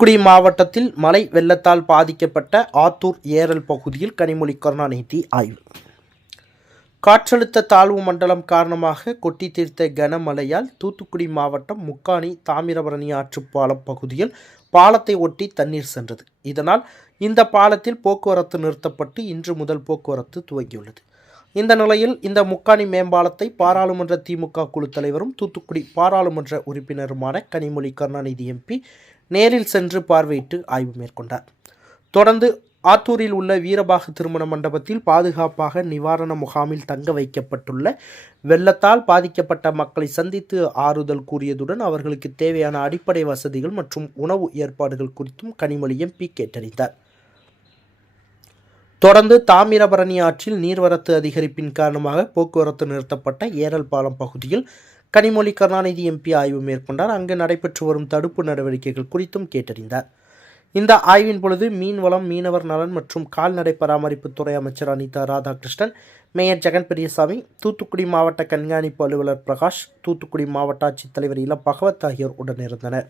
தூத்துக்குடி மாவட்டத்தில் மழை வெள்ளத்தால் பாதிக்கப்பட்ட ஆத்தூர் ஏரல் பகுதியில் கனிமொழி கருணாநிதி ஆய்வு. காற்றழுத்த தாழ்வு மண்டலம் காரணமாக கொட்டி தீர்த்த கனமழையால் தூத்துக்குடி மாவட்டம் முக்காணி தாமிரபரணி ஆற்றுப்பாலம் பகுதியில் பாலத்தை ஒட்டி தண்ணீர் சென்றது. இதனால் இந்த பாலத்தில் போக்குவரத்து நிறுத்தப்பட்டு இன்று முதல் போக்குவரத்து துவங்கியுள்ளது. இந்த நிலையில் இந்த முக்காணி மேம்பாலத்தை பாராளுமன்ற திமுக குழு தலைவரும் தூத்துக்குடி பாராளுமன்ற உறுப்பினருமான கனிமொழி கருணாநிதி எம்பி நேரில் சென்று பார்வையிட்டு ஆய்வு மேற்கொண்டார். தொடர்ந்து ஆத்தூரில் உள்ள வீரபாகு திருமண மண்டபத்தில் பாதுகாப்பாக நிவாரண முகாமில் தங்க வைக்கப்பட்டுள்ள வெள்ளத்தால் பாதிக்கப்பட்ட மக்களை சந்தித்து ஆறுதல் கூறியதுடன் அவர்களுக்கு தேவையான அடிப்படை வசதிகள் மற்றும் உணவு ஏற்பாடுகள் குறித்தும் கனிமொழி எம்பி கேட்டறிந்தார். தொடர்ந்து தாமிரபரணி ஆற்றில் நீர்வரத்து அதிகரிப்பின் காரணமாக போக்குவரத்து நிறுத்தப்பட்ட ஏரல் பாலம் பகுதியில் கனிமொழி கருணாநிதி எம்பி ஆய்வு மேற்கொண்டார். அங்கு நடைபெற்று வரும் தடுப்பு நடவடிக்கைகள் குறித்தும் கேட்டறிந்தார். இந்த ஆய்வின் பொழுது மீன்வளம், மீனவர் நலன் மற்றும் கால்நடை பராமரிப்புத்துறை அமைச்சர் அனிதா ராதாகிருஷ்ணன், மேயர் ஜெகன் பெரியசாமி, தூத்துக்குடி மாவட்ட கண்காணிப்பு அலுவலர் பிரகாஷ், தூத்துக்குடி மாவட்ட ஆட்சித்தலைவர் இளம் பகவத் ஆகியோர் உடனிருந்தனர்.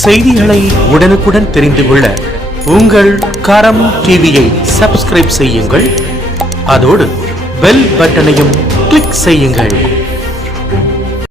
செய்திகளை உடனுக்குடன் தெரிந்து கொள்ள உங்கள் கரம் டிவியை சப்ஸ்கிரைப் செய்யுங்கள். அதோடு பெல் பட்டனையும் கிளிக் செய்யுங்கள்.